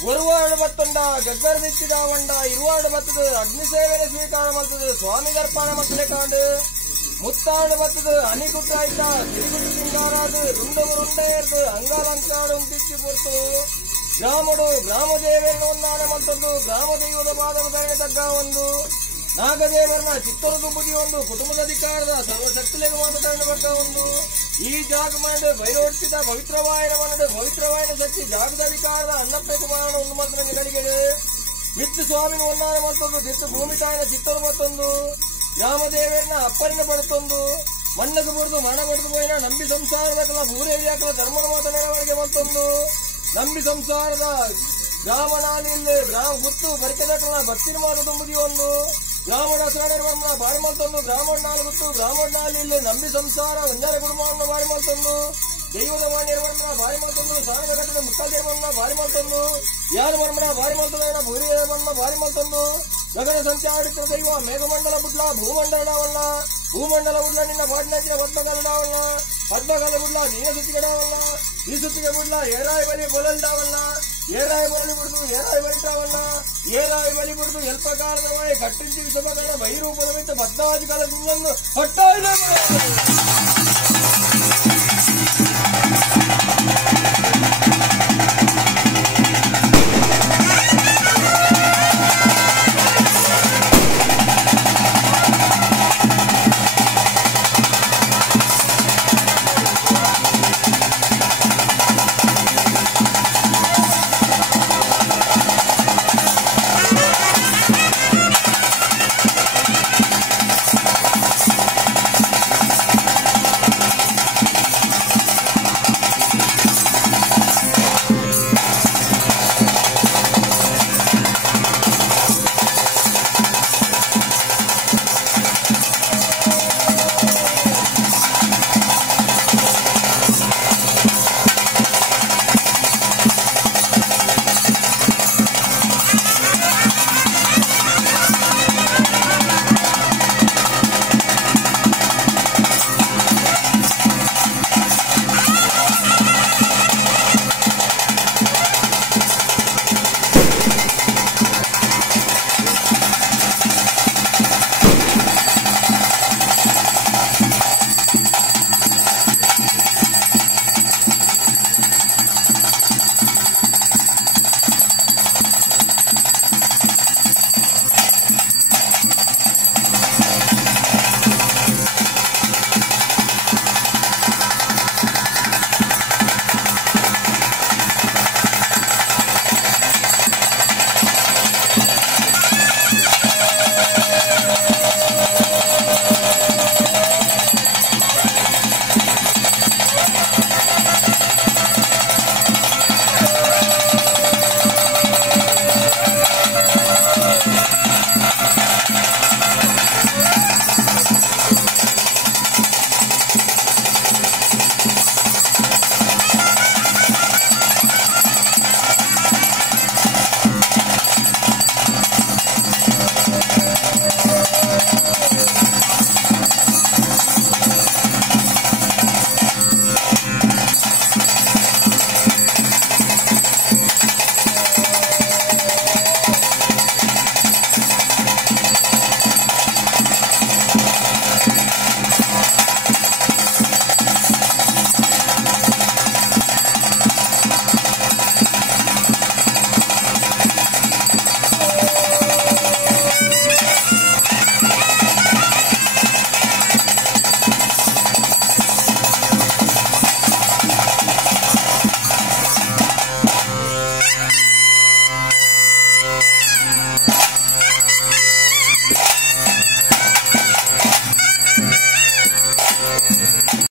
ಗುರುವಾರ್ಡ್ ಬತ್ತೊಂಡ ಗಗ್ಗರ್ ಬಿಚ್ಚಿದ ಹೊಂಡ ಇರುವಾರ್ಡ್ ಬತ್ತದ ಅಗ್ನಿ ಸೇವೆನೆ ಸ್ವೀಕಾರ ಮಾಡ್ತದೆ ಸ್ವಾಮಿ ದರ್ಪಣ ಮಕ್ಕಳೇ ಕಾಂಡು ಮುತ್ತಾಡ್ ಬತ್ತದ ಅನಿಗುಟ್ಟ ಆಯ್ತ ತಿರುಗುಟ್ಟು ಸಿಂಗಾರಾದು ರುಂಡ ಏರ್ದು ಅಂಗಾಲಂಕಾಡು ಉಂಟಿಚ್ಚಿ ಕೊಡ್ತು ಗ್ರಾಮಡು ಗ್ರಾಮ ದೇವರನ್ನು ಒಂದಾನೆ ಮಲ್ತದ್ದು ಗ್ರಾಮ ದೈವದ ಪಾದದ ಧರಣೆ ತಗ್ಗ ಒಂದು ನಾಗದೇವರನ ಚಿತ್ತರದು ಬುದಿ ಒಂದು ಕುಟುಂಬದ ಅಧಿಕಾರದ ಸರ್ವಶಕ್ತಿಲೆಗೆ ಮಾತುಕೊಂಡು ಬಟ್ಟ ಒಂದು ಈ ಜಾಗ ಮಾಡಿ ಬೈರೋಡ್ತಿದ್ದ ಪವಿತ್ರವಾಯನ ಮನಡು ಪವಿತ್ರವಾಯನ ಶಕ್ತಿ ಜಾಗದ ಅಧಿಕಾರದ ಅನ್ನಪ್ಪೆ ಕುಮಾರನ ಒಂದು ಮಾತ್ರ ನಿಗಡಿಗೆಡೆ ಮಿತ್ತು ಸ್ವಾಮಿನ ಒಂದಾನೆ ಮತ್ತೊಂದು ತಿತ್ತು ಭೂಮಿ ತಾಯಿನ ಚಿತ್ತರು ಮತ್ತೊಂದು ಗ್ರಾಮದೇವರನ್ನ ಅಪ್ಪರಿನ ಪಡುತ್ತೊಂದು ಮಣ್ಣಗೆ ಬಿಡ್ದು ಮಣ ಬಡ್ದು ಹೋಯಿನ ನಂಬಿ ಸಂಸಾರದ ಕಲ ಭೂರೇವಿ ಹಾಕಲ ಧರ್ಮದ ಮಾತ ನೆರವಣಿಗೆ ಮತ್ತೊಂದು ನಂಬಿ ಸಂಸಾರದ ಗ್ರಾಮ ನಾಲಿಯಲ್ಲಿ ಗ್ರಾಮ ಗುತ್ತು ಬರಿಕೆದಕಲ ಭಕ್ತಿನ ಮಾತು ತುಂಬುದಿ ಒಂದು ಗ್ರಾಮದ ಹಸರಣ ಬಾರಿ ಮಲ್ತೊಂದು ಗ್ರಾಮದ ನಾಲ್ ಗುತ್ತು ಗ್ರಾಮದ ನಾಲಿಯಲ್ಲಿ ನಂಬಿ ಸಂಸಾರ ಒಂಜಾರ ಕುಟುಂಬವನ್ನು ಬಾರಿ ಮಲ್ತೊಂದು ದೈವದ ನಿರ್ವಹಣ ಬಾರಿ ಮಲ್ತೊಂದು ಸಾನದ ಘಟನೆ ಮುಕ್ಕಾಲ್ ನಿರ್ವಹಣ ಬಾರಿ ಮಲ್ತೊಂದು ಯಾರು ಮರ್ಮಣ ಬಾರಿ ಮಲ್ತೊಂದ ಭೂರಿ ಬಾರಿ ಮಲ್ತೊಂದು ಗಗನ ಸಂಚಾರಿತ ದೈವ ಮೇಘಮಂಡಲ ಬುಡ್ಲ ಭೂಮಂಡಲವಲ್ಲ ಭೂಮಂಡಲ ಬುಡ್ಲ ನಿನ್ನ ಪಾಟ್ನಾಚಿನ ಪದ್ಮಗಲ್ಡಾವಲ್ಲ ಪದ್ಮಗಲ ಬುಡ್ಲ ನೀನ ಸುತ್ತಿಗಡವಲ್ಲ ಈ ಸುತ್ತಿಗೆ ಬುಡ್ಲ ಏರಾಯಿ ಬಲಿ ಬೊಲಲ್ಡಾವಲ್ಲ ಏರಾಯಿ ಬಲಿ ಬಿಡ್ದು ಏರಾಯಿ ಬಲಿಟಾವಲ್ಲ ಏರಾಯಿ ಬಲಿ ಬಿಡ್ದು ಎಲ್ಪಕಾರದವಾಯಿ ಕಟ್ಟಿಂಚಿ ವಿಷಮಗಳ ಬೈರೂಪದ ಮಿತ್ತ 14 ಕಾಲ ದುಂಗನ್ನು ಹೊಟ್ಟಾಯಿಲ್ಲ